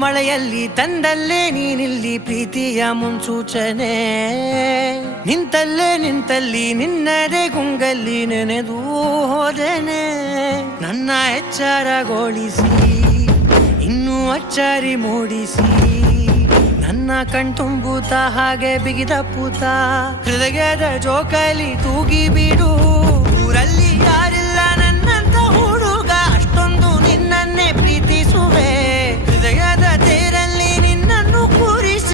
ಮಳೆಯಲ್ಲಿ ತಂದಲ್ಲೇ ನೀನಿಲ್ಲಿ ಪ್ರೀತಿಯ ಮುನ್ಸೂಚನೆ, ನಿಂತಲ್ಲಿ ನಿನ್ನದೇ ಗುಂಗಲ್ಲಿ ನೆನೆದು ಹೋದನೆ. ನನ್ನ ಎಚ್ಚರಗೊಳಿಸಿ ಇನ್ನೂ ಅಚ್ಚರಿ ಮೂಡಿಸಿ, ನನ್ನ ಕಣ್ತುಂಬುತ್ತ ಹಾಗೆ ಬಿಗಿದ ಪೂತ ಹೃದಯದ ಜೋಕಾಲಿ ತೂಗಿ ಬಿಡು.